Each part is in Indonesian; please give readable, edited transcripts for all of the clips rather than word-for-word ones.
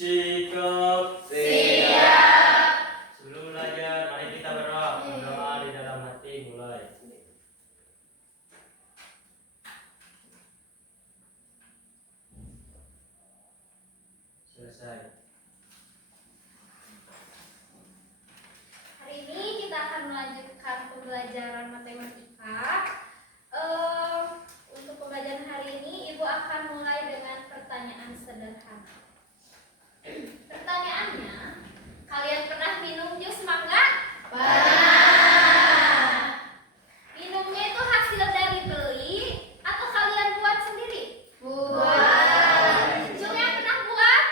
Sikap. Siap. Sebelum belajar, mari kita berdoa di dalam hati. Mulai. Selesai. Hari ini kita akan melanjutkan pembelajaran matematika. Untuk pembelajaran hari ini, Ibu akan mulai dengan pertanyaan sederhana. Pertanyaannya, kalian pernah minum jus mangga? Pernah. Minumnya itu hasil dari beli atau kalian buat sendiri? Buat. Julnya pernah buat?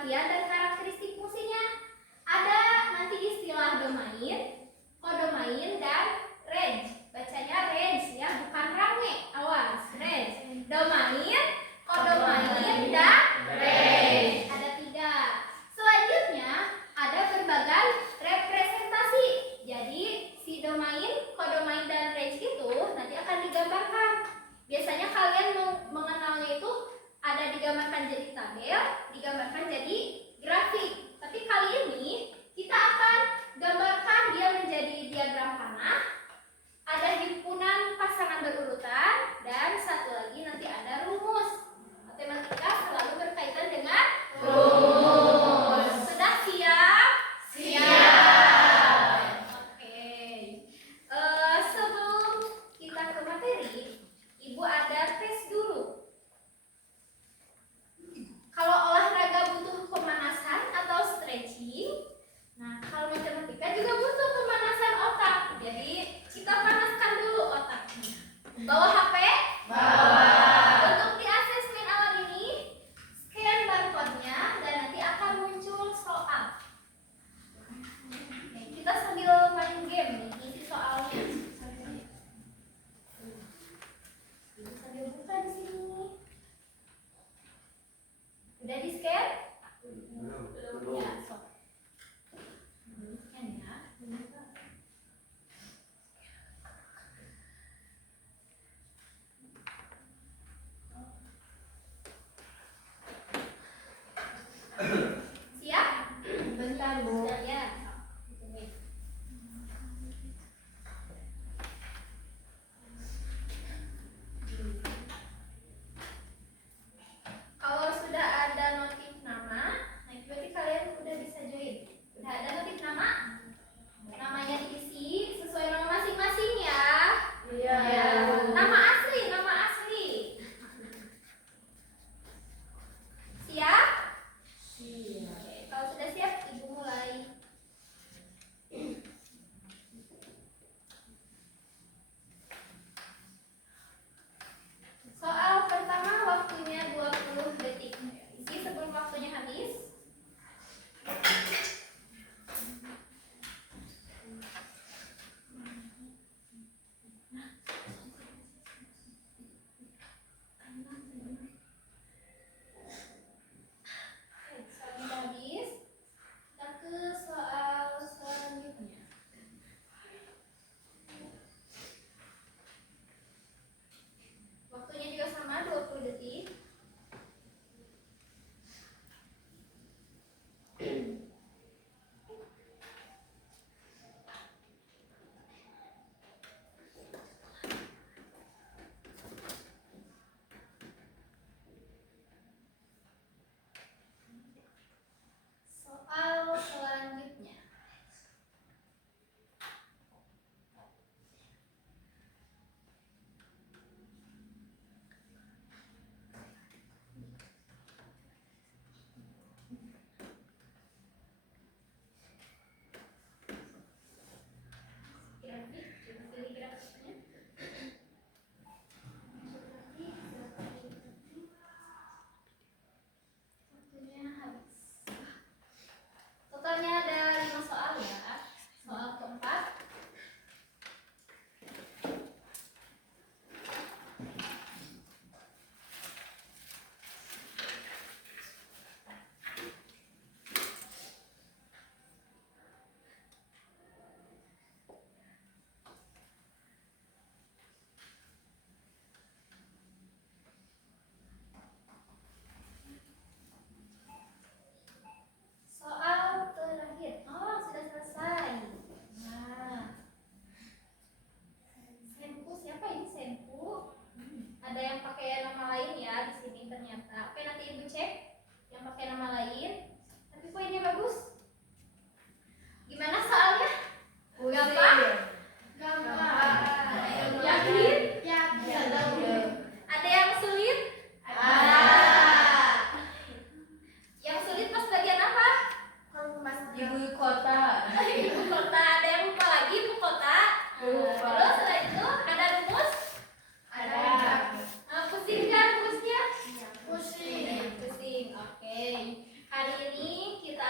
pengertian dan karakteristik fungsinya. Ada nanti istilah domain, kodomain, dan range. Bacanya range ya, bukan range. Awas, range. Domain, kodomain, dan range. Ada 3. Selanjutnya ada berbagai representasi. Jadi si domain, kodomain, dan range itu nanti akan digambarkan. Biasanya kalian mengenalnya itu ada digambarkan jadi tabel, digambarkan jadi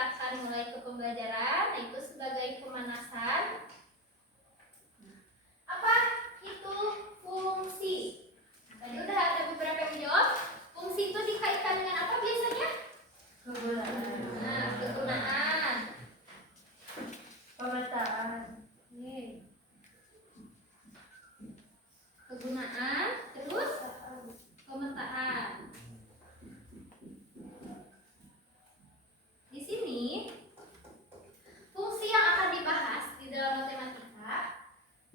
akan mulai ke pembelajaran, yaitu sebagai pemanasan. Apa itu fungsi? Tadi udah ada beberapa yang jawab. Fungsi itu dikaitkan dengan apa biasanya? Kegunaan. Nah, kegunaan. Pemetaan. Kegunaan, terus pemetaan. Di sini fungsi yang akan dibahas di dalam matematika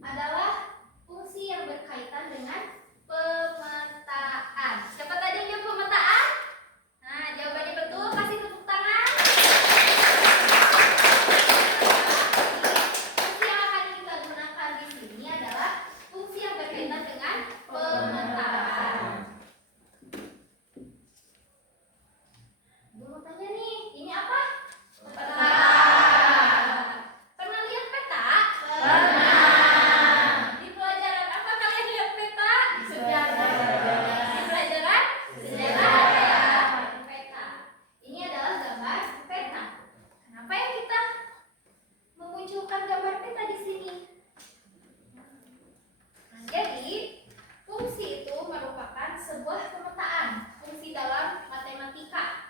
adalah fungsi yang berkaitan dengan pemetaan. Siapa tadi yang jawab pemetaan? Nah, jawabannya betul, kasih tepuk tangan. Fungsi yang akan kita gunakan di sini adalah fungsi yang berkaitan dengan pemetaan. Gue mau tanya nih, ini apa? Peta. Pernah lihat peta? Pernah. Di pelajaran apa kalian lihat peta? Sejarah. Di pelajaran sejarah ya. Peta. Ini adalah gambar peta. Kenapa ya kita memunculkan gambar peta di sini? Nah, jadi fungsi itu merupakan sebuah pemetaan. Fungsi dalam matematika.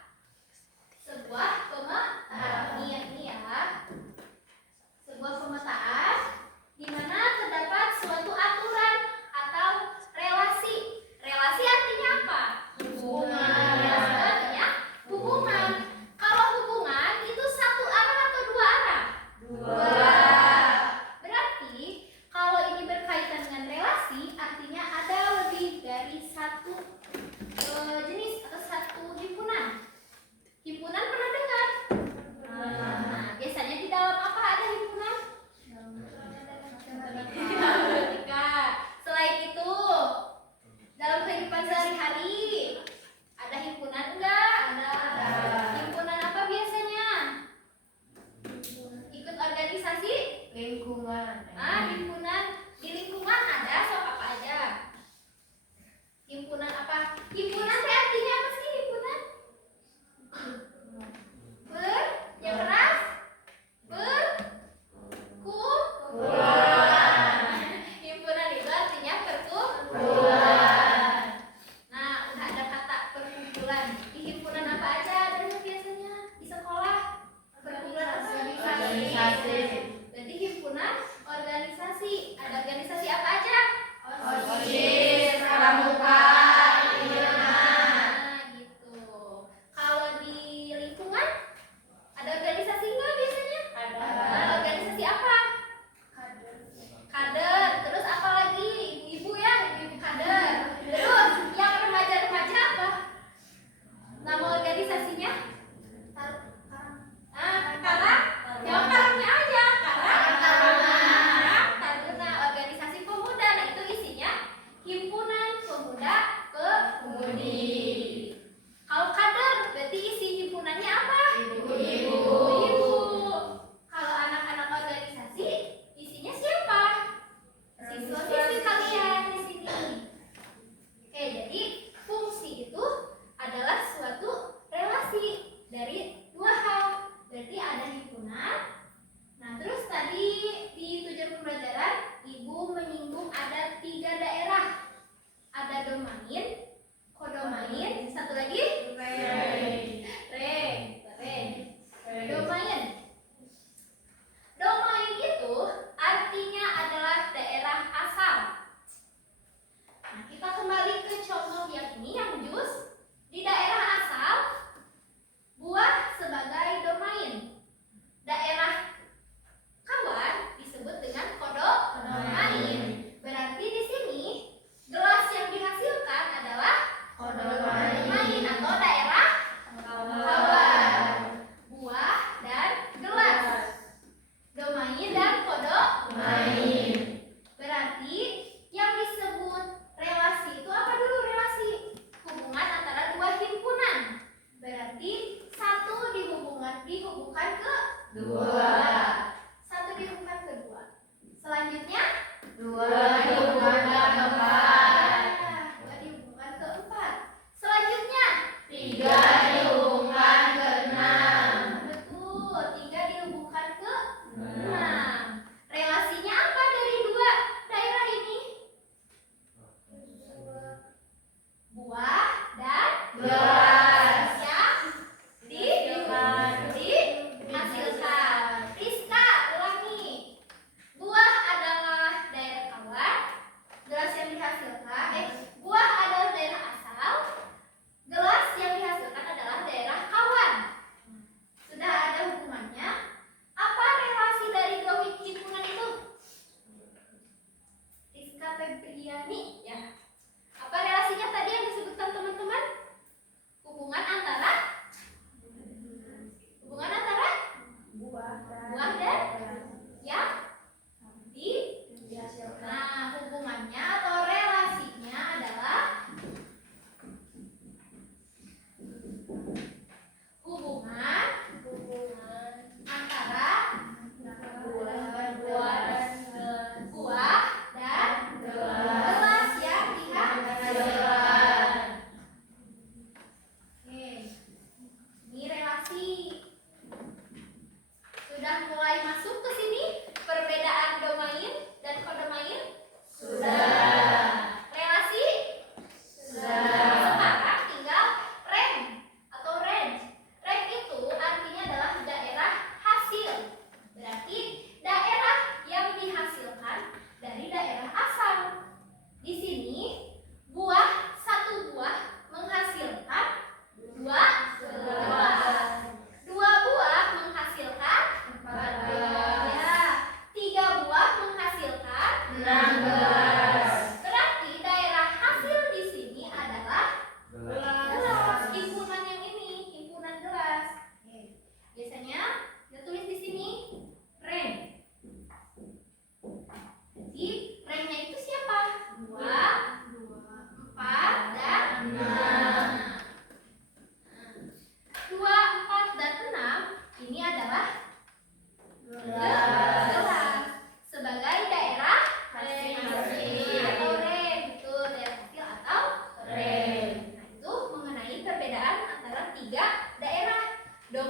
Sebuah pemetaan. Ini ya. Sebuah pemetaan di mana terdapat suatu aturan atau relasi. Relasi artinya apa? Hubungan. Relasi artinya hubungan. Kalau hubungan itu satu arah atau dua arah? Dua. Berarti kalau ini berkaitan dengan relasi, artinya ada lebih dari satu jenis atau satu himpunan. Himpunan pernah dengar? Nah, biasanya di dalam apa ada himpunan? Matematika. Selain itu, dalam kehidupan sehari-hari ada himpunan enggak? Ada. Himpunan apa biasanya? Ikut organisasi? Lingkungan. Himpunan di lingkungan ada sok apa aja? Himpunan apa? Himpunan teh artinya apa sih himpunan? Yang keras? Himpunan itu artinya perkumpulan. Nah, udah ada kata perkumpulan. Di himpunan apa aja ada biasanya di sekolah? Perkumpulan Organisasi. Jadi himpunan organisasi. Ada organisasi apa aja? OSIS, pramuka, Nah, gitu. Kalau di lingkungan ada organisasi nggak biasanya? Ada. Organisasi apa? Kader. Terus apa lagi? Ibu-ibu ya, ibu-ibu kader. Terus yang remaja-remaja apa? Nama organisasinya? Karang. Jawab karangnya aja. Karang Taruna. Organisasi pemuda. Nah, itu isinya himpunan pemuda pemudi. Kalau kader berarti isi himpunannya apa? Ibu-ibu. Ibu-ibu. Kalau anak-anak organisasi isinya siapa? Siswa-siswi kalian di sini. Oke, jadi fungsi itu adalah suatu relasi dari dua hal. Berarti ada himpunan. Nah, terus tadi di tujuan pembelajaran Ibu menyinggung ada 3 daerah. Ada domain, kodomain, satu lagi domain. Domain itu artinya adalah daerah asal. Nah, kita kembali ke contoh yang ini, yang jus. Di daerah asal, buah sebagai domain. Daerah kawan disebut dengan kodomain. Berarti di sini gelas yang dihasilkan adalah kodomain atau daerah kawan. Buah dan gelas. Domain dan kodomain. Berarti yang disebut relasi itu apa dulu relasi? Hubungan antara dua himpunan. Berarti satu dihubungkan ke Dua. Satu dihubungkan ke dua. Selanjutnya Dua dihubungkan ke empat. dua dihubungkan ke empat. Selanjutnya Tiga dihubungkan ke enam. betul.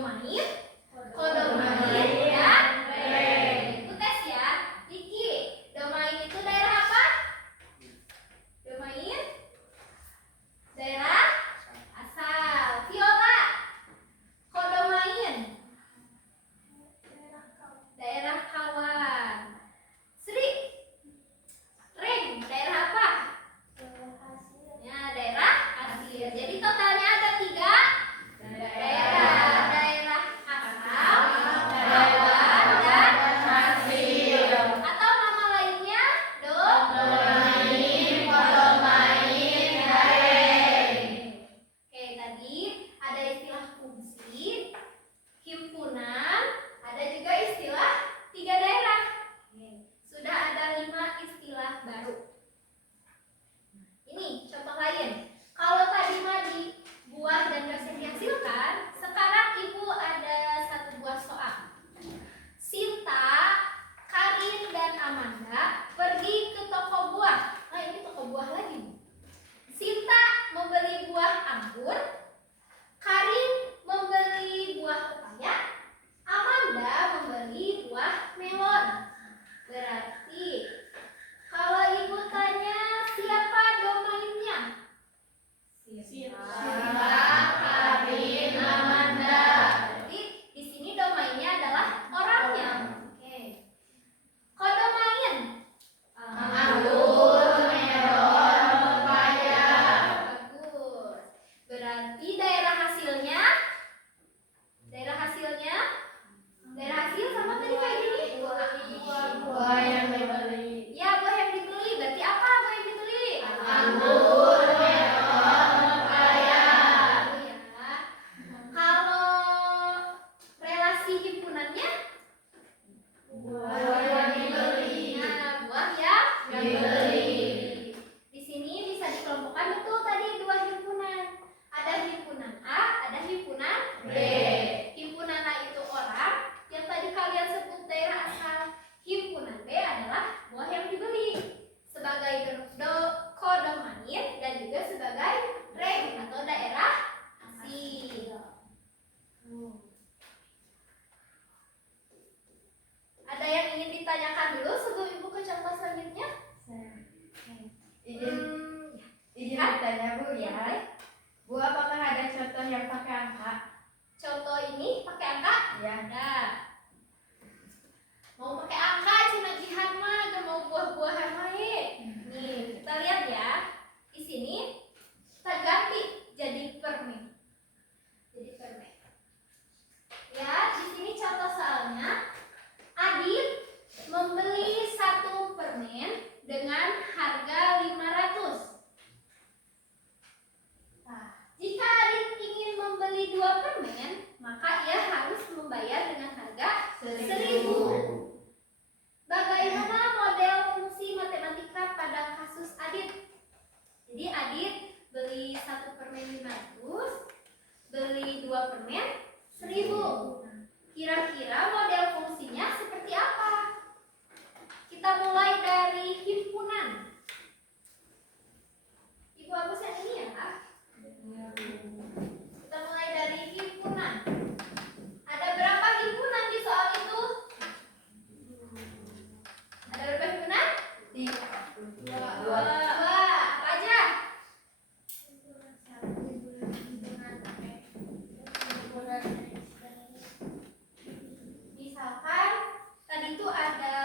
domain, kodomain, dan range. Itu tes ya. Iki, domain itu daerah apa? Domain daerah asal. Viola, kodomain daerah kawan. Sri, ring daerah apa? Ya, daerah hasil. Jadi totalnya ada 3 daerah. Daerah asal, kawan, dan hasil. atau nama lainnya Domain, kodomain, range. Oke, tadi ada istilah fungsi, himpunan, ada juga istilah 3 daerah. Sudah ada 5 istilah baru. Ini contoh lain. Kalau tadi Madi buah dan dosen yang silakan, sekarang Ibu ada 1 buah soal. Sinta, Karin, dan Amanda pergi ke toko buah. Nah, ini toko buah lagi. Sinta membeli buah anggur, Karin membeli buah pepaya, Amanda membeli buah melon. Berarti kalau Ibu tanya siapa domainnya? Sinta, Karin, Amanda. Berarti di sini domainnya adalah orangnya. Oke. Kodomain. Anggur, melon, pepaya. Bagus. Berarti daerah hasilnya? Daerah hasilnya? Daerah hasil sama tadi kayak gini? Buah yang dibeli. Ya, buah yang dibeli. Berarti apa buah yang dibeli? Anggur, melon, pepaya. Ya. Kalau relasi himpunannya? Buah yang dibeli. Nah, buah yang Dibeli. Di sini bisa dikelompokkan betul tadi 2 himpunan. Ada himpunan A, ada himpunan B. Himpunan A itu orang, yang tadi kalian sebut daerah asal. Himpunan B adalah buah yang dibeli sebagai kodomain dan juga sebagai range atau daerah hasil. Ada yang ingin ditanyakan dulu sebelum Ibu ke contoh selanjutnya? Izin bertanya Bu ya. Bu, apakah ada contoh yang pakai angka? Contoh ini pakai angka? Ya. Ada. Mau pakai angka cina jihan mah, gak mau buah-buahan lain. Nih, kita lihat ya. Di sini kita ganti jadi permen. Jadi permen. Ya, di sini contoh soalnya. Adit membeli 1 permen dengan harga 500. Nah, jika Adit ingin membeli 2 permen, maka ia harus membayar dengan harga 1.000. Bagaimana model fungsi matematika pada kasus Adit? Jadi Adit beli 1 permen 500, beli 2 permen 1.000. Kira-kira model fungsinya seperti apa? Kita mulai dari himpunan. Ibu hapus yang ini ya, Kak? Kita mulai dari himpunan. Ada berapa himpunan di soal itu? Ada berapa himpunan? 2. Apa aja? Misalkan tadi itu ada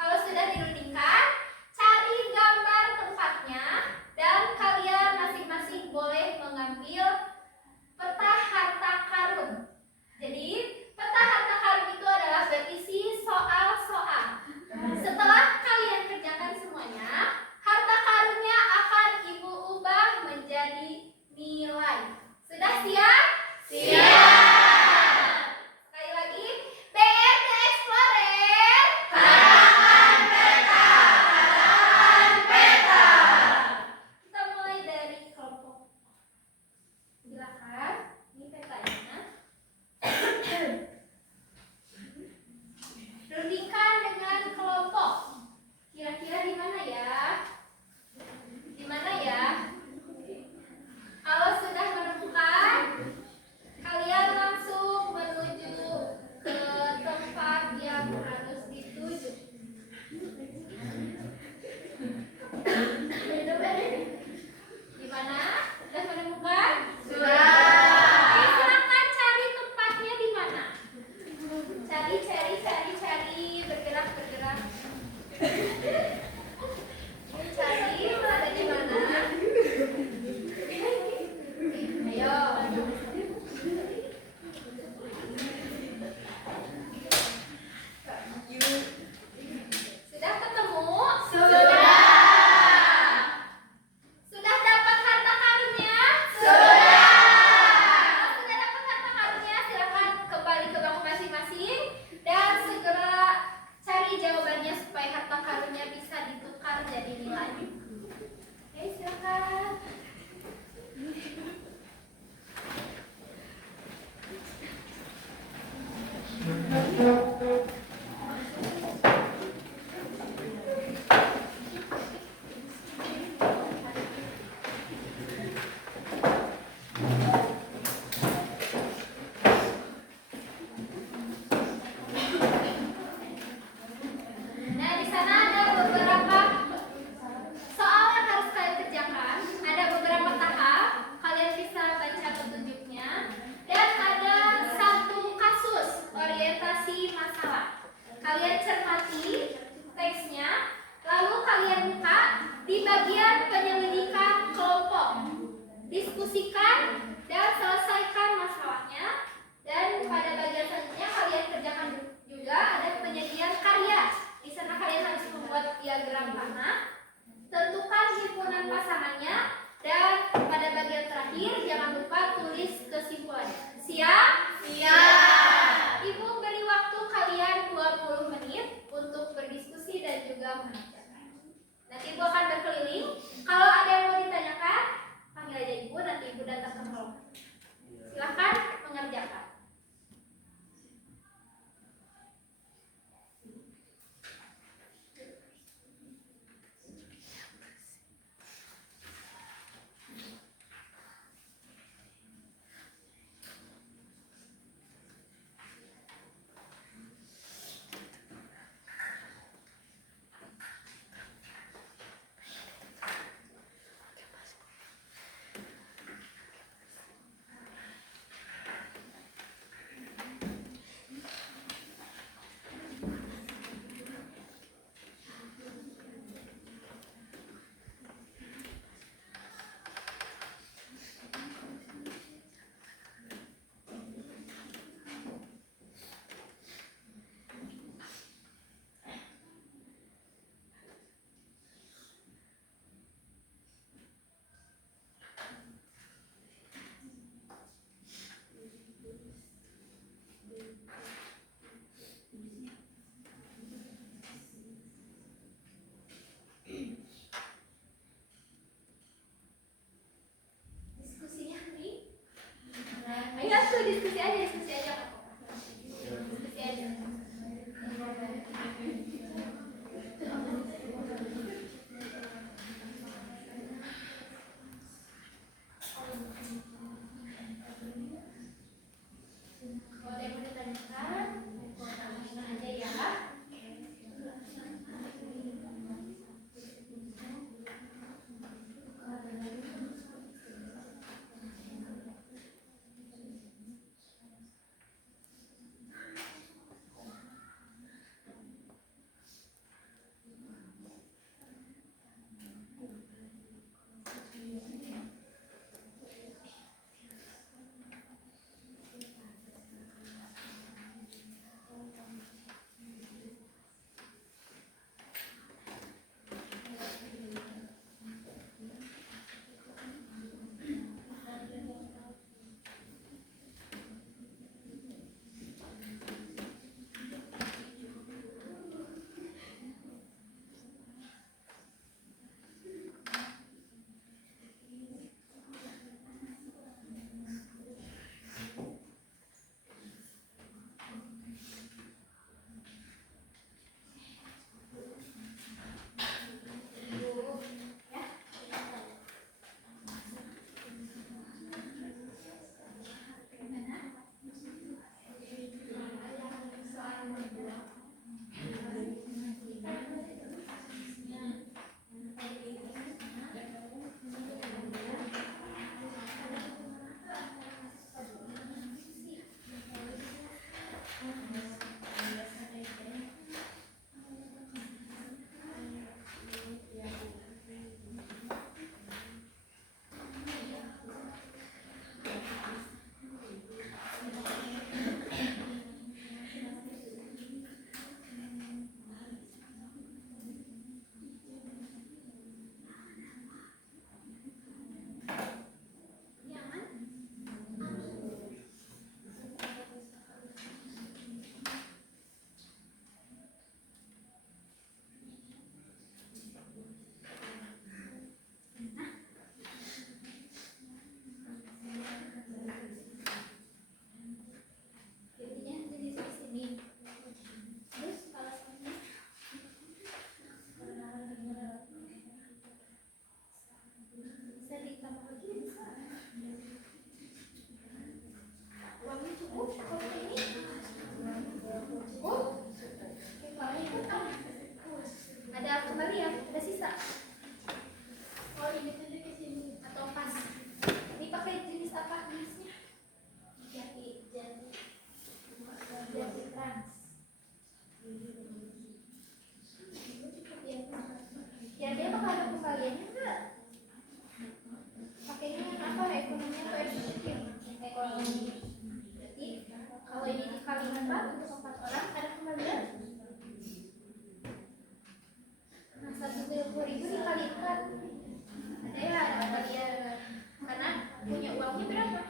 Kalau sudah dirundingkan, cari gambar tempatnya dan kalian masing-masing boleh mengambil peta harta karun. Jadi, peta harta karun itu adalah berisi soal-soal. Setelah kalian kerjakan semuanya, harta karunnya akan Ibu ubah menjadi nilai. Sudah siap? Siap! Sekali lagi, BRT Explorer. Karangan peta. Kita mulai dari kelompok. Silakan, ini petanya. Rundingkan dengan kelompok. Kira-kira di mana ya? Di mana ya? Kalau sudah menemukan, kalian langsung menuju ke tempat yang harus dituju. Di mana? Sudah menemukan? Sudah. Silakan cari tempatnya di mana. Cari, bergerak. Cari ada di mana? Ayo. Sudah ketemu? Sudah. Sudah dapat harta karunnya? Sudah. Sudah dapat harta karunnya, silakan kembali ke bangku masing-masing dan segera cari jawabannya supaya harta karunnya bisa ditukar jadi nilai. Oke, silakan. Nah, di sana ada beberapa soal yang harus kalian kerjakan. Ada beberapa tahap, kalian bisa baca petunjuknya. Dan ada satu kasus orientasi masalah. Kalian cermati teksnya, lalu kalian buka di bagian penyelidikan kelompok. Diskusikan dan selesaikan masalahnya. Dan pada bagian selanjutnya kalian kerjakan juga ada penyediaan karya. Di sana kalian harus membuat diagram tanah, tentukan himpunan pasangannya, dan pada bagian terakhir jangan lupa tulis kesimpulannya. Siap? Siap. Ibu beri waktu kalian 20 menit untuk berdiskusi dan juga mengerjakan. Nanti ibu akan berkeliling. Kalau ada yang mau ditanyakan, panggil aja ibu, nanti ibu datang ke kelompok. Jadi apakah ada kembaliannya enggak? Pakainya yang apa? Ekonomi atau efisien? Ekonomi. Jadi kalau ini dikali 4 untuk 4 orang ada kembalian. Nah, 120.000 dikali 4 ada ya, ada kembalian. Karena punya uangnya berapa?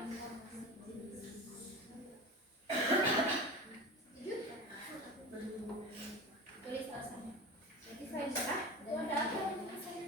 Tulis alasannya. Jadi saya cerah. Itu ada apa yang saya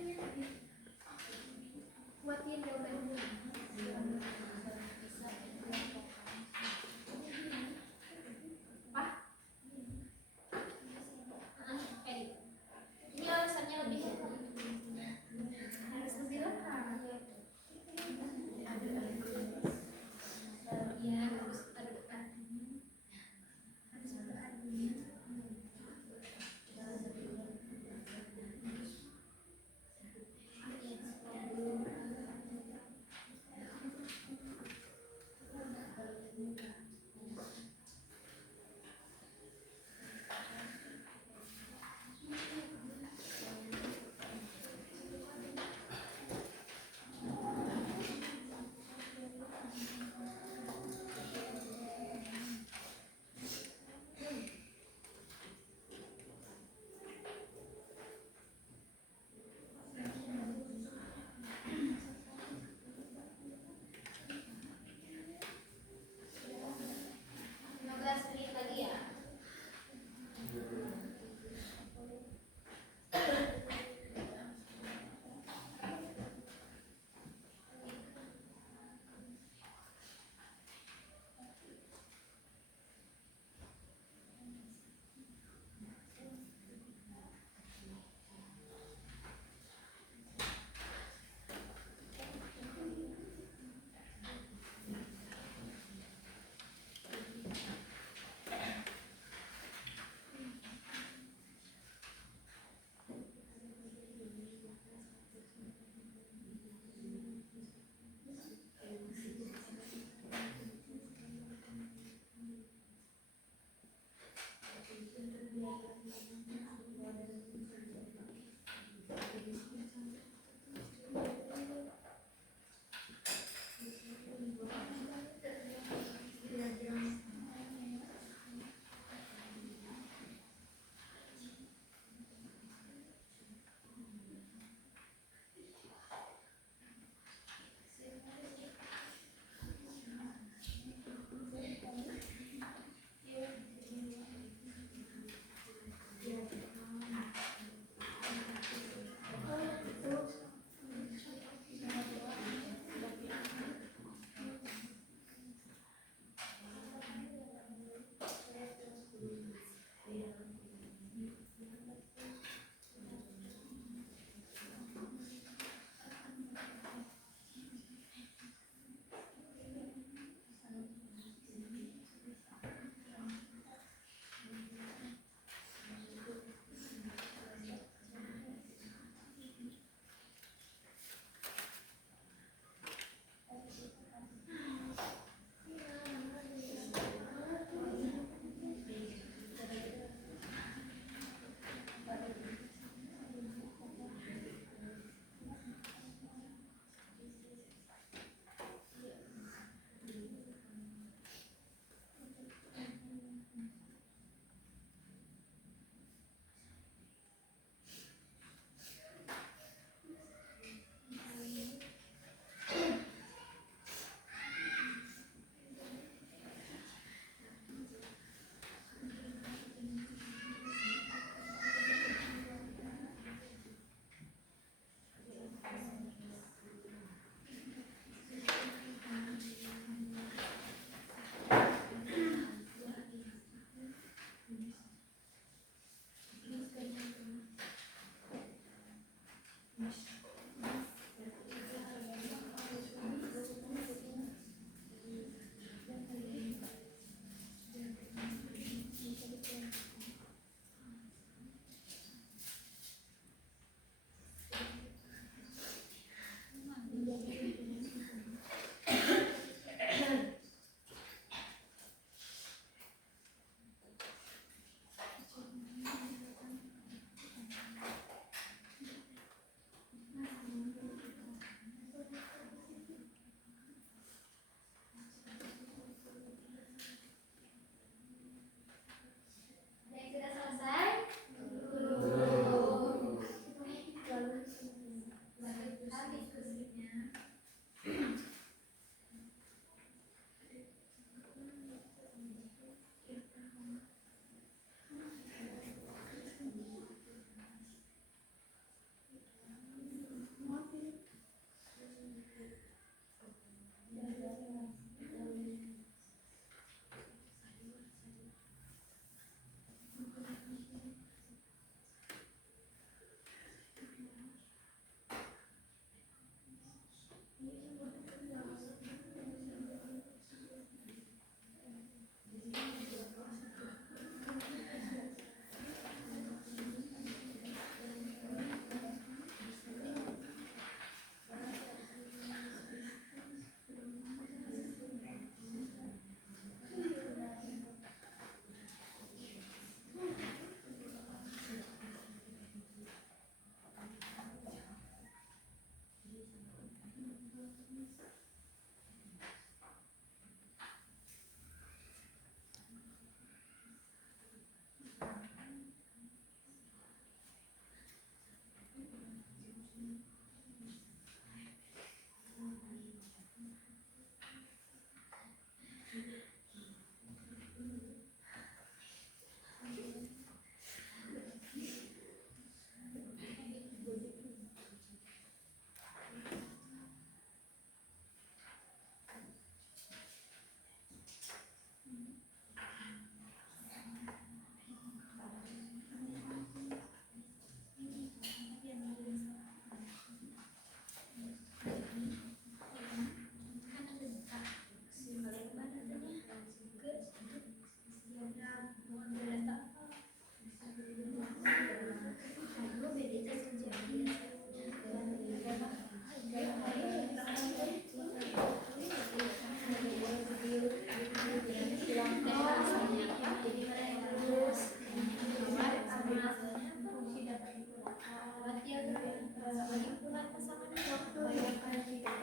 yang himpunan pasangan jodoh.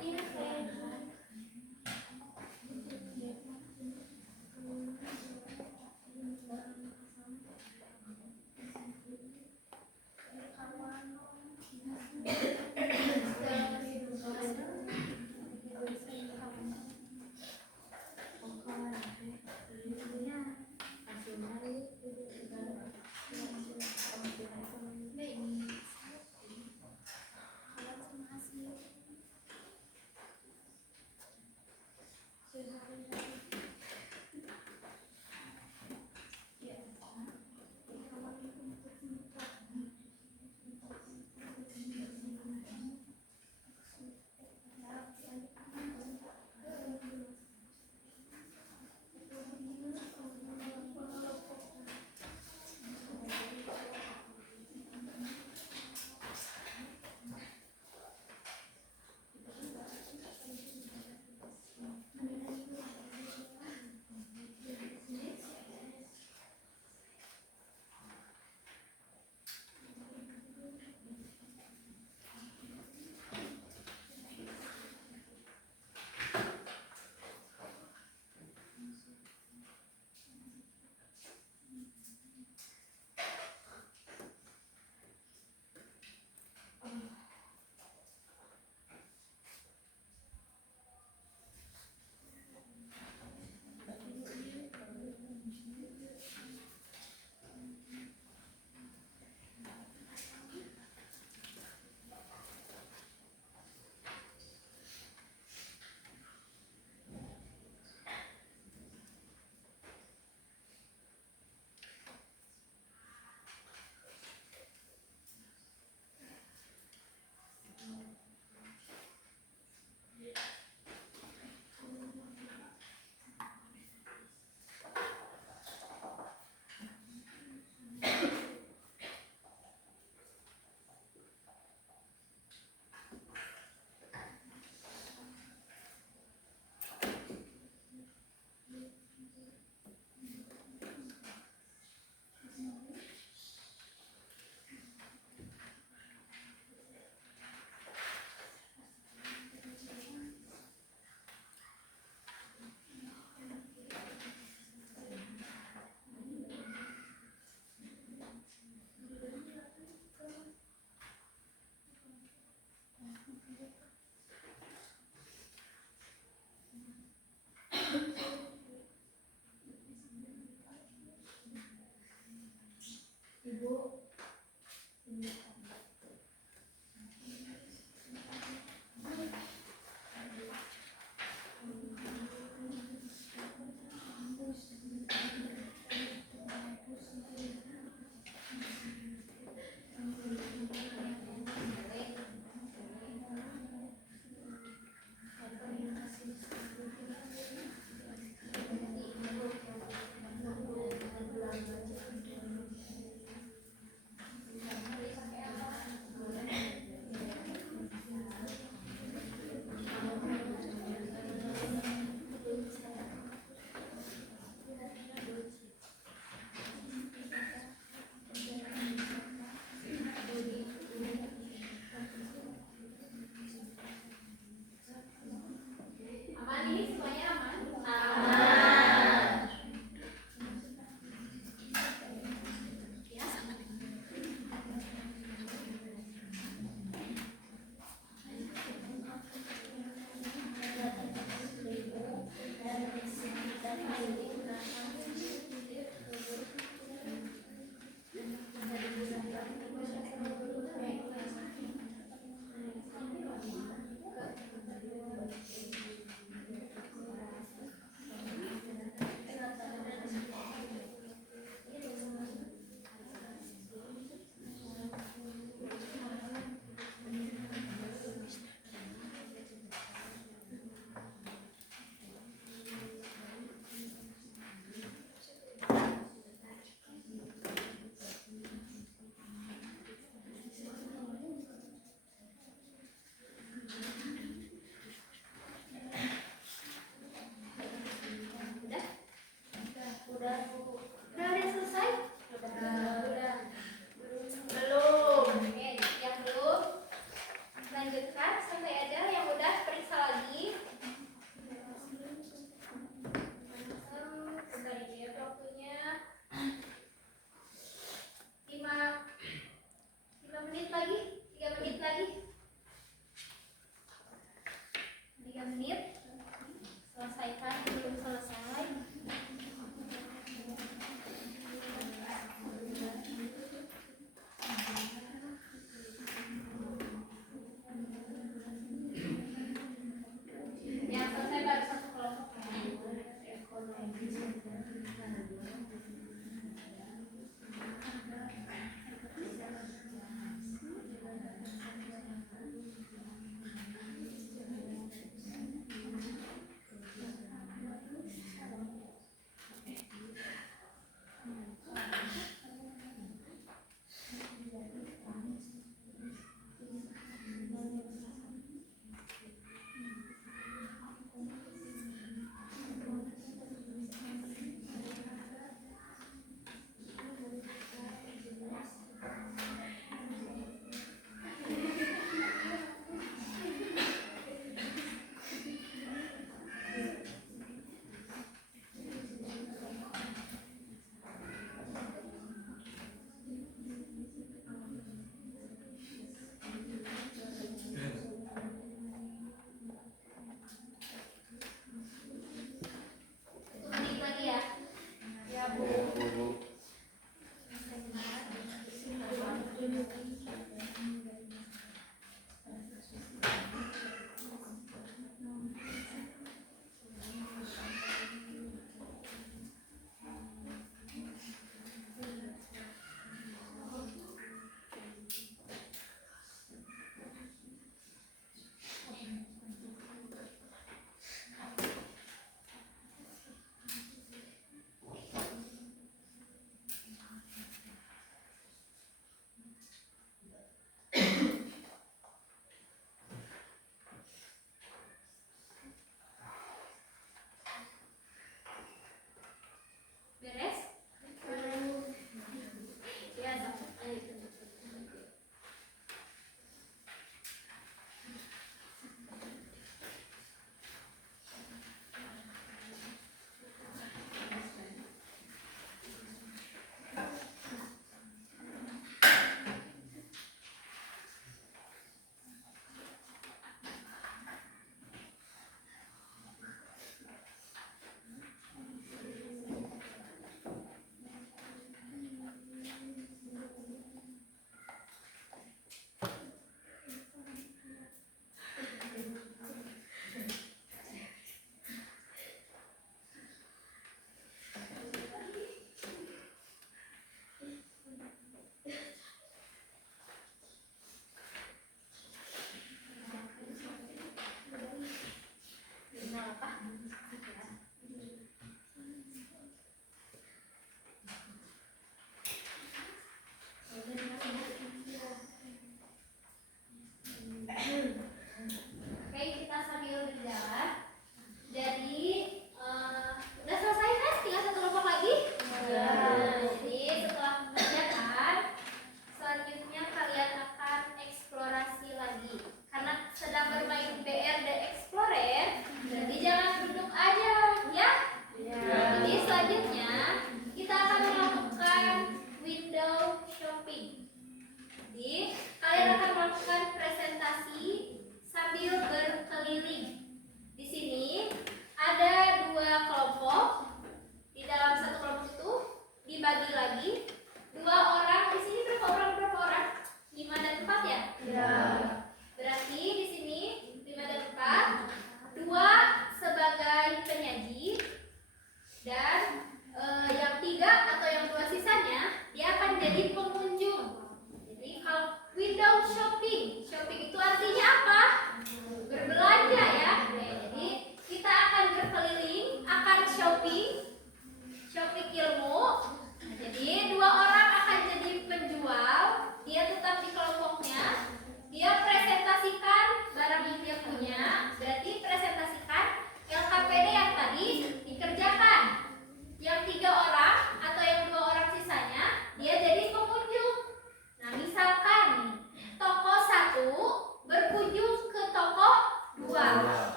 Iya, Teh.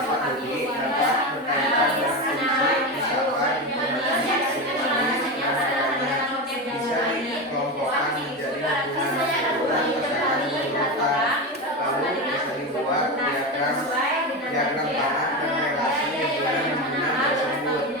diketahui dapat berkaitan dengan fungsi, misalkan bisa dikelompokkan menjadi hubungan kesehatan kehidupan, lalu bisa dibuat diagram tangan dan relasi dengan hubungan tersebut.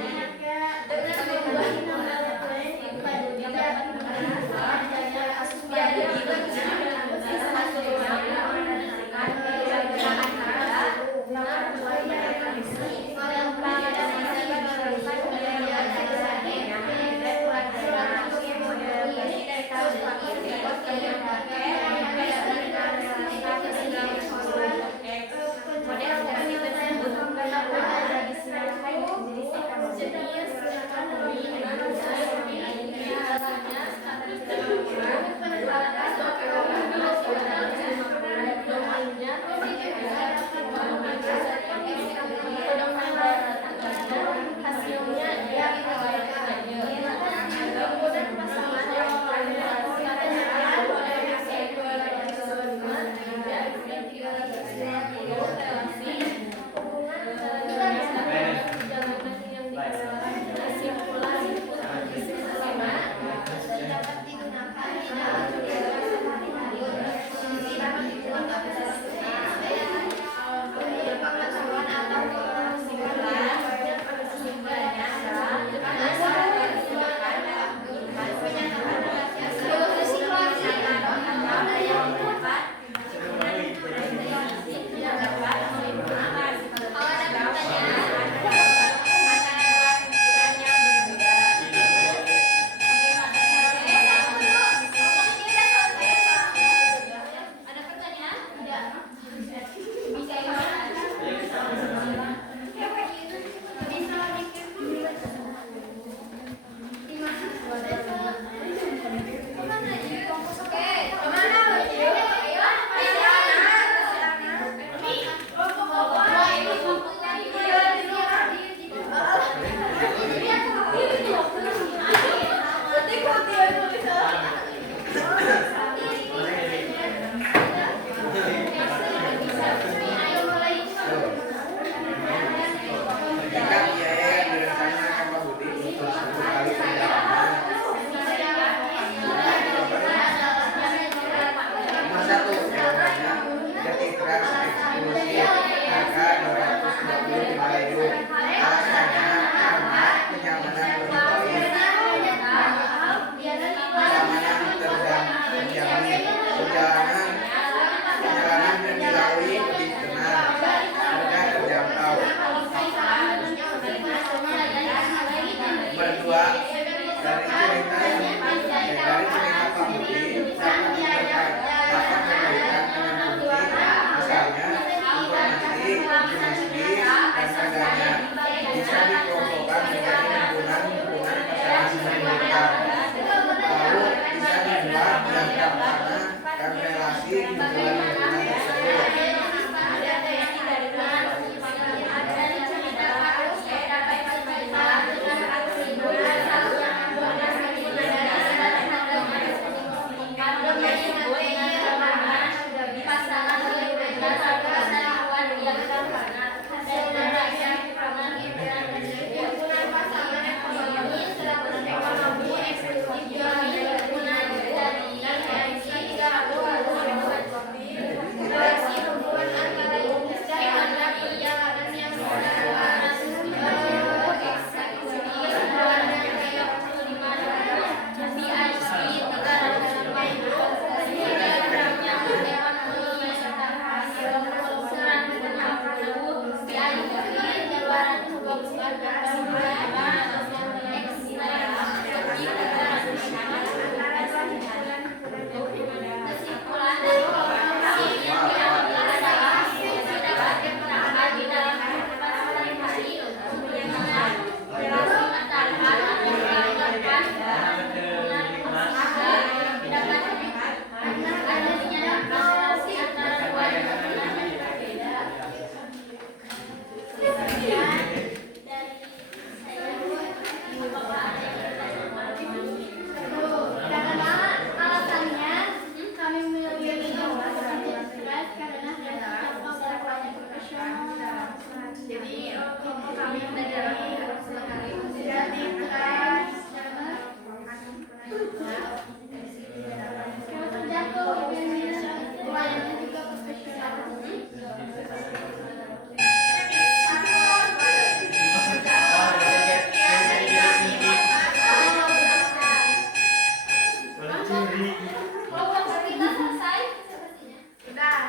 Kelompok kita selesai presentasinya. Udah.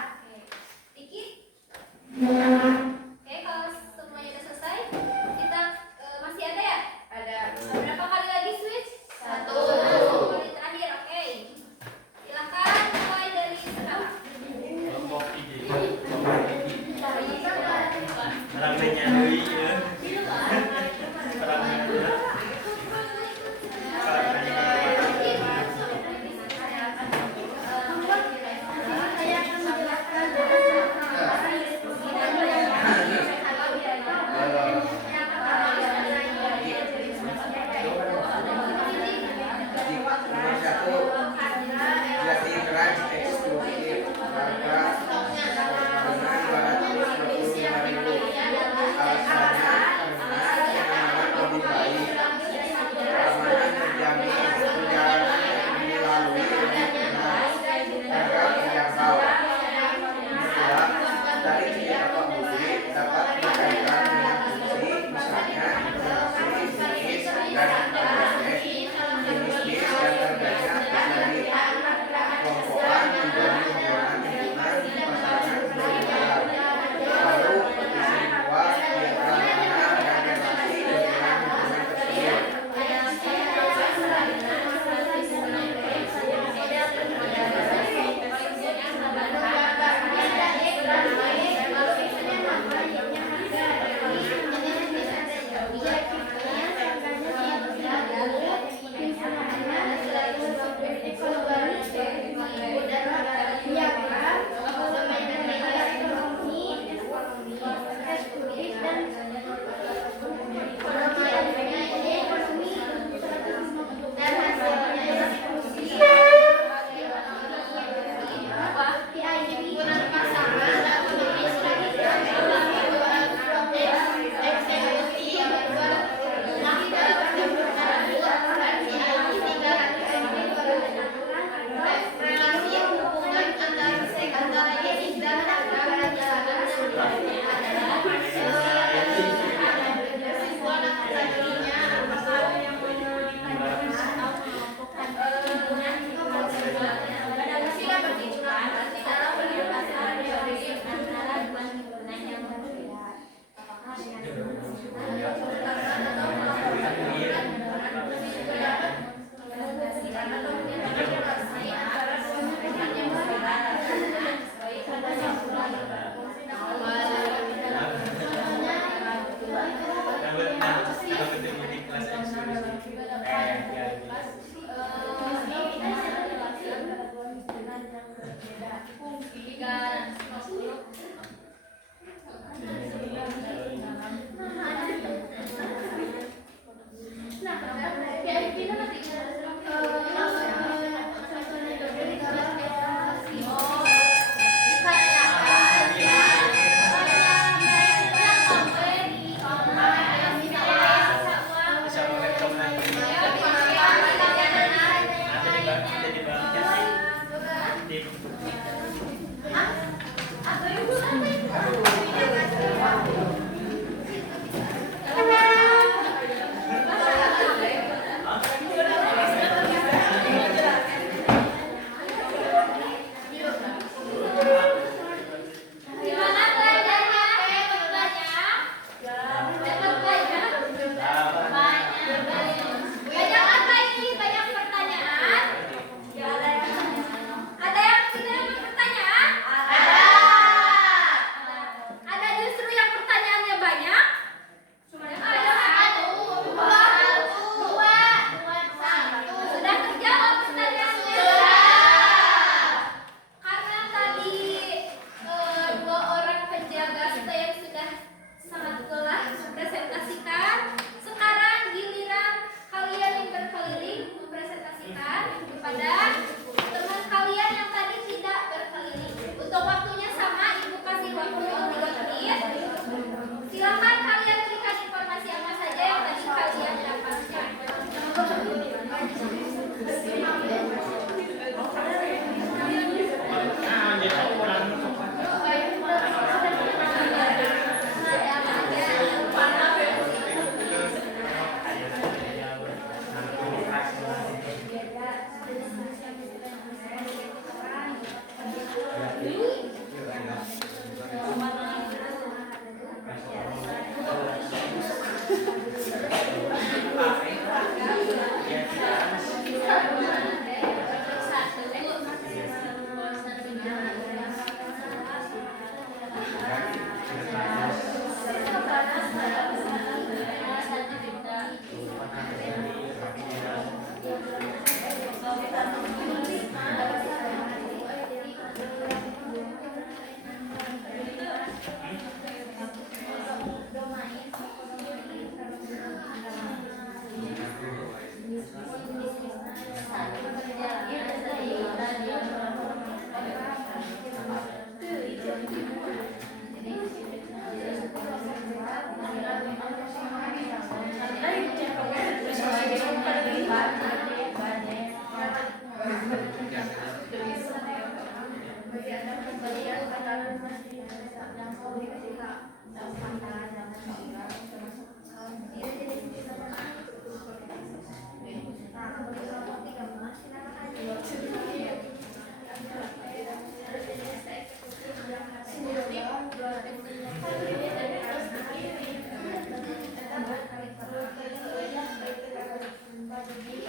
Dikit. Oke, kalau semuanya udah selesai, kita masih ada ya? Ada. Berapa kali lagi switch? 1. 1 kali terakhir, oke. Silakan mulai dari sekarang. Kelompok ide. Ramenya deui ya. Ramenya. Saya akan menjelaskan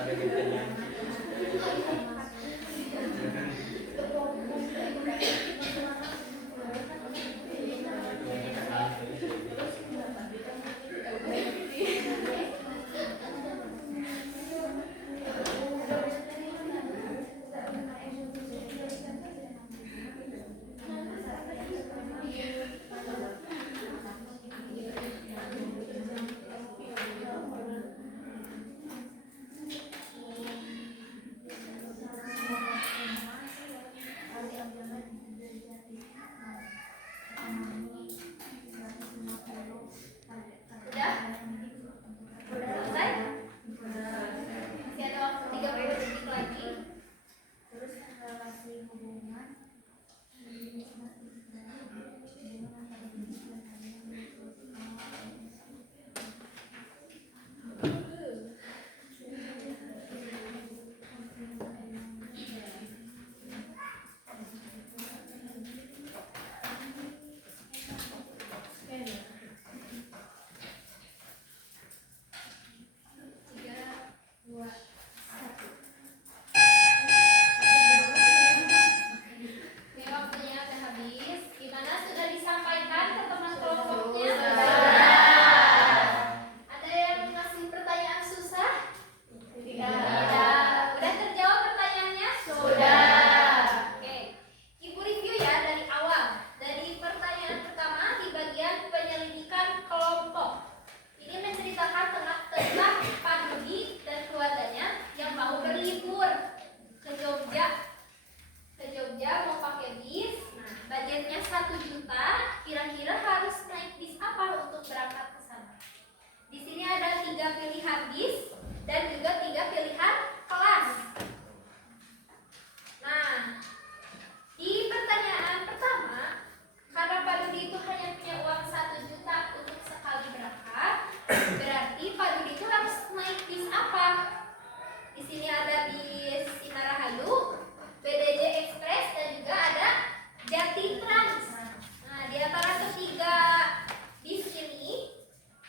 Ada gentenya. Udah? Udah selesai? Masih ada waktu 30 detik lagi. Terus relasi hubungan Oke, waktunya udah habis. Gimana, sudah disampaikan ke teman kelompoknya? Ada yang ngasih pertanyaan susah? Tidak. Udah terjawab pertanyaannya? Oke. Ibu review ya dari awal. Dari pertanyaan pertama di bagian penyelidikan kelompok. Ini menceritakan tentang Pak Dudi dan keluarganya yang mau berlibur ke Jogja. Mau pakai bis. Nah, budgetnya 1 juta. Kira-kira harus naik bis apa untuk berangkat ke sana? Di sini ada 3 pilihan bis dan juga 3 pilihan kelas. Nah, di pertanyaan pertama, karena Pak Dudi itu hanya punya uang 1 juta untuk sekali berangkat, berarti Pak Dudi itu harus naik bis apa? Di sini ada bis Sinarahayu, BDJ Express, dan juga ada Jati Trans. Nah, di antara ketiga bis ini,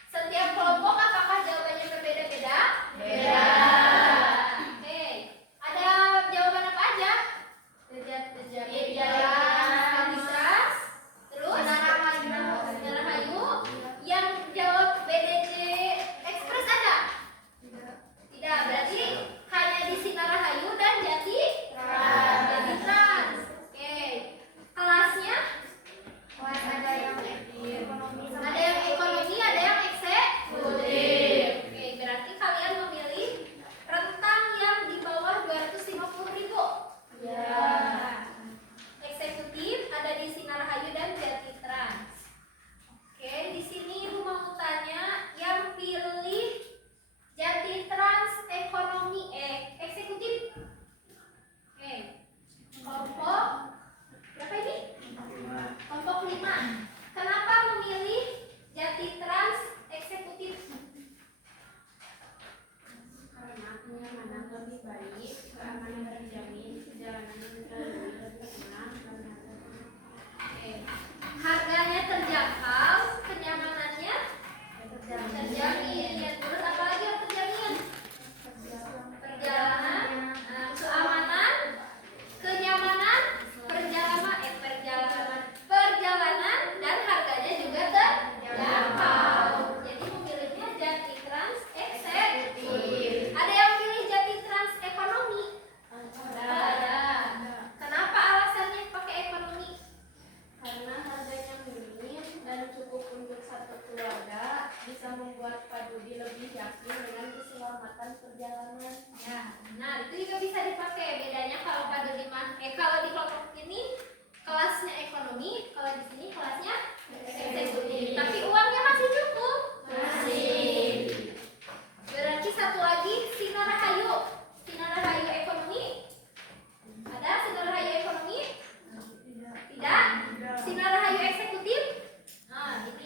setiap kelompok apakah jawabannya berbeda-beda? Beda. Oke, ada jawaban apa aja? Trans, terus Sinarahayu. Yang jawab BDJ Express ada? Tidak, berarti hanya di Sinarahayu dan Jati Trans. Oke, kelasnya ada yang ekonomi sama ada yang ekonomi, ada yang eksekutif. Oke, berarti kalian memilih rentang yang di bawah 250.000. Eksekutif ada di Sinarahayu dan Jati Trans. Oke, di sini Ibu mau tanya yang pilih Jati Trans ekonomi eksekutif. Oke. Kelompok berapa ini? Kelompok 5. Kenapa memilih Jati Trans eksekutif? karena kenyamanan lebih baik, keamanan terjamin, perjalanan lebih tenang, Oke. Harganya terjangkau, kenyamanannya terjamin. Terus apa lagi yang terjamin? Perjalanan, keamanan, kenyamanan, perjalanan, dan harganya juga terjangkau. Jadi memilihnya Jati Trans eksekutif. Ada yang pilih Jati Trans ekonomi? Ada. Kenapa alasannya pakai ekonomi? karena harganya minim dan cukup untuk satu keluarga, bisa membuat Pak Dudi lebih yakin dengan keselamatan perjalanan. Ya, nah itu juga bisa dipakai. Bedanya kalau pada kalau di kelompok ini kelasnya ekonomi, kalau di sini kelasnya eksekutif. Tapi uangnya masih cukup. Masih. Berarti satu lagi Sinarahayu. Sinarahayu ekonomi. Ada Sinarahayu ekonomi? Tidak. Sinarahayu eksekutif. Nah, itu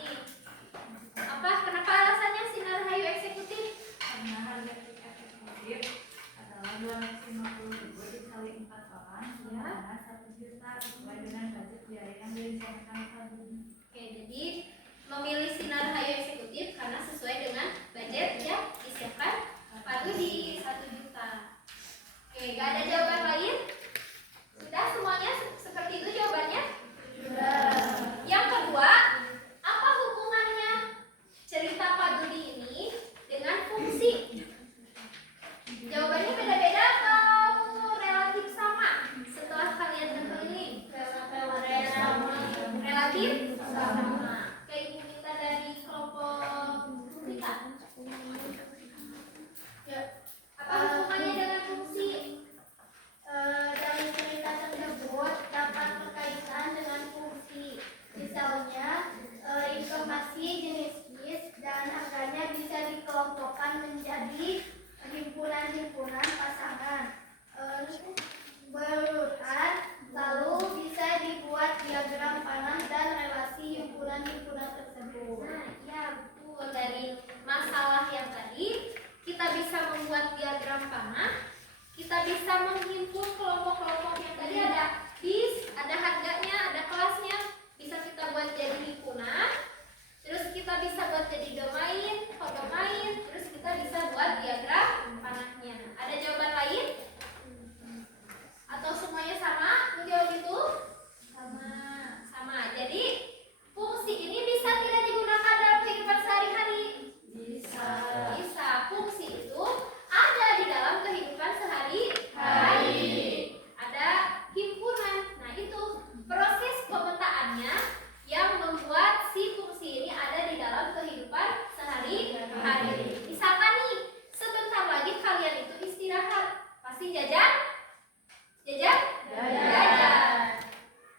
tadi himpunan-himpunan pasangan berurutan, lalu bisa dibuat diagram panah dan relasi himpunan-himpunan tersebut. Nah, ya betul. Dari masalah yang tadi, kita bisa membuat diagram panah, kita bisa menghimpun kelompok-kelompok yang tadi ada bis, ada harganya, ada kelasnya, bisa kita buat jadi himpunan. Terus kita bisa buat jadi domain, kodomain, terus kita bisa buat diagram panahnya. Ada jawaban lain? Atau semuanya sama menjawab itu? Sama. Jadi fungsi ini bisa tidak digunakan dalam kehidupan sehari-hari? Bisa. Fungsi itu ada di dalam kehidupan sehari-hari. Ada himpunan. Nah, itu proses pemetaannya yang membuat si fungsi ini ada di dalam kehidupan sehari-hari. Misalkan nih, sebentar lagi kalian itu istirahat, pasti jajan? Jajan?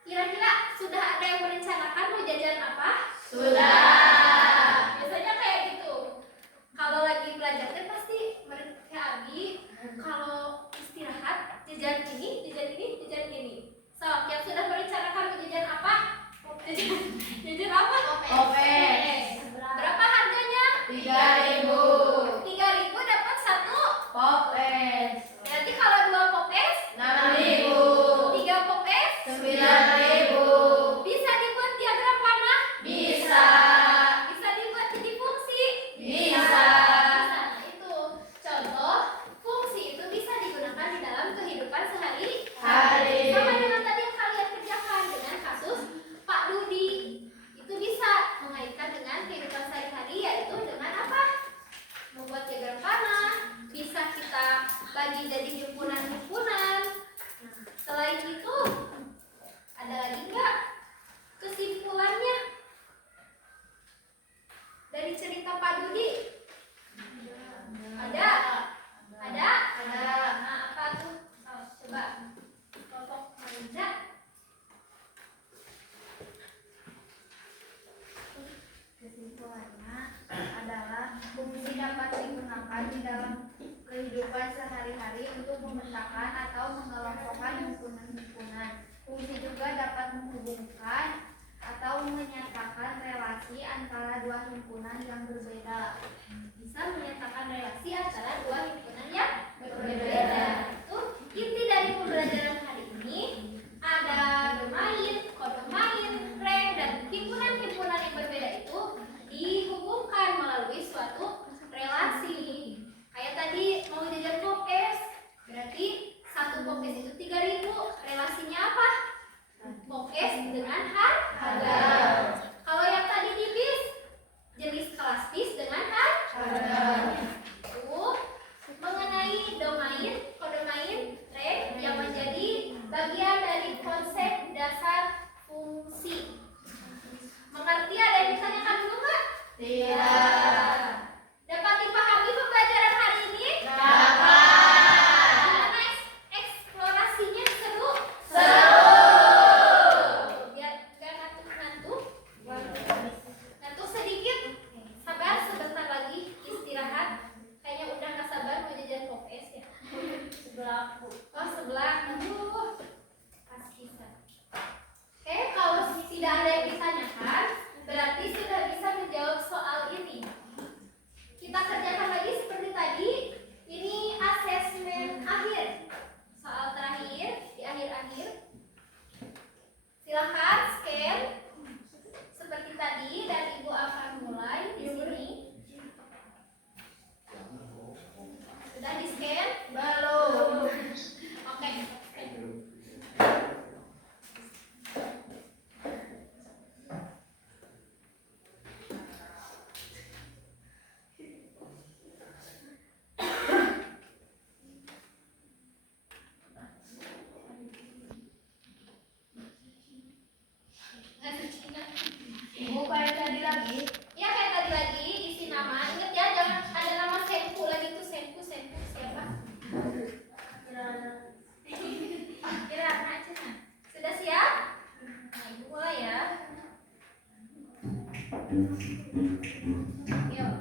Kira-kira sudah ada yang merencanakan mau jajan apa? Sudah. Biasanya kayak gitu. Kalau lagi belajar kan pasti mereka Abi kalau istirahat jajan ini. So, yang sudah merencanakan mau jajan apa? Jajan apa? Kopes. Berapa harganya? 3.000. 3.000 dapat satu. Kopes. Berarti kalau 2 kopes 6.000. 3 kopes 9.000. bisa dibuat diagram panah? Bisa. Bisa dibuat jadi fungsi? Bisa. Nah, itu contoh fungsi itu bisa digunakan di dalam kehidupan sehari-hari. Sama dengan tadi yang kalian kerjakan dengan kasus Pak Dudi. Itu bisa mengaitkan dengan kehidupan sehari-hari, yaitu dengan apa? Membuat diagram panah. Bisa kita bagi jadi himpunan-himpunan. Nah, selain itu ada lagi nggak kesimpulannya dari cerita Pak Dudi? Ada. Nah, apa tuh? Oh, coba kelompok Mariza. Kesimpulannya adalah fungsi dapat digunakan di dalam kehidupan sehari-hari untuk memetakan atau mengelompokkan himpunan-himpunan. Fungsi juga dapat menghubungkan atau menyatakan relasi antara dua himpunan yang berbeda. Bisa menyatakan relasi antara dua himpunan yang berbeda. Itu inti dari pembelajaran hari ini. Ada domain, kodomain, rank, dan himpunan-himpunan yang berbeda itu dihubungkan melalui suatu relasi. Kayak tadi mau jajan kopes, berarti satu kopes itu 3.000. Relasinya apa? Kopes dengan harga. Kalau yang tadi di bis, jenis kelas bis dengan harga. Itu mengenai domain, kodomain, rank yang menjadi bagian dari konsep dasar fungsi. Mengerti? Ada yang ditanyakan dulu nggak? Tidak. Dapat dipahami pembelajaran hari ini? Dapat. Gimana eksplorasinya? Seru? Biar gak ngantuk-ngantuk. Ngantuk sedikit. Sabar, sebentar lagi istirahat. Kayaknya udah gak sabar mau jajan kopes ya. Sebelah. Oh, sebelah. Aduh. Pas bisa. Oke, kalau tidak ada yang ditanyakan, berarti sudah bisa menjawab soal ini. Kita kerjakan lagi seperti tadi. Ini asesmen akhir. Soal terakhir di akhir-akhir. Silakan scan seperti tadi dan Ibu akan mulai di sini. Sudah di scan? Belum. Oke. Ibu kayak tadi lagi. Ya kayak tadi lagi isi nama. Ingat ya, jangan ada nama Senpu lagi tuh. Senpu siapa? Kirana Cina. Sudah siap? Nah, Ibu mulai ya. Yuk.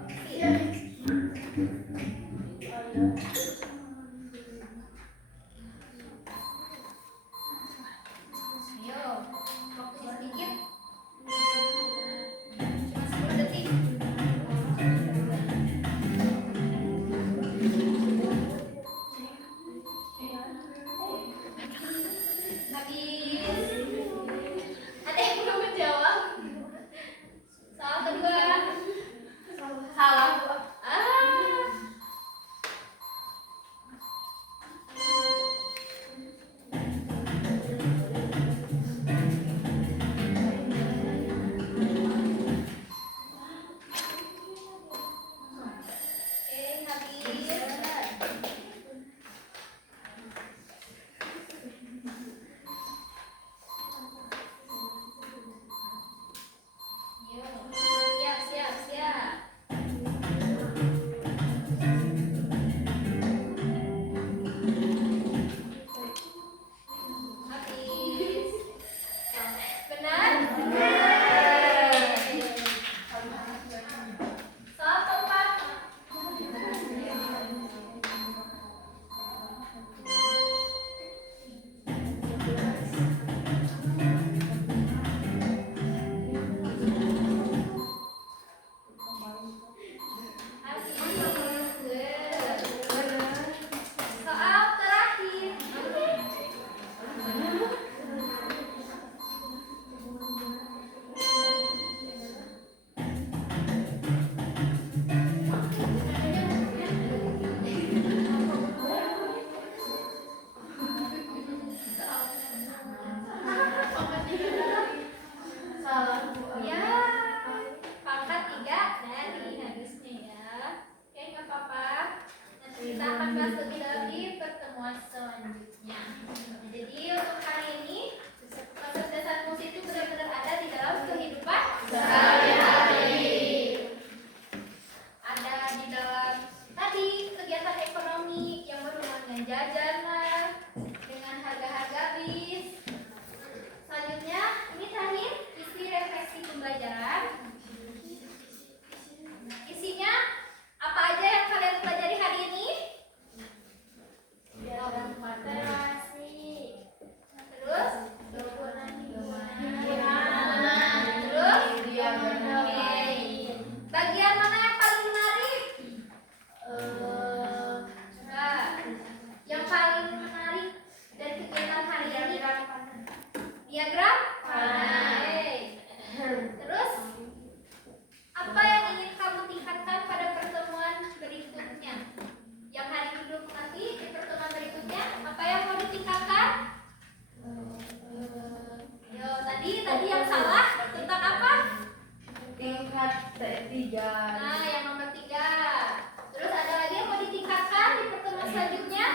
tingkat tiga. Nah, yang nomor 3. Terus ada lagi yang mau ditingkatkan di pertemuan selanjutnya?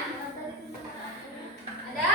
Ada?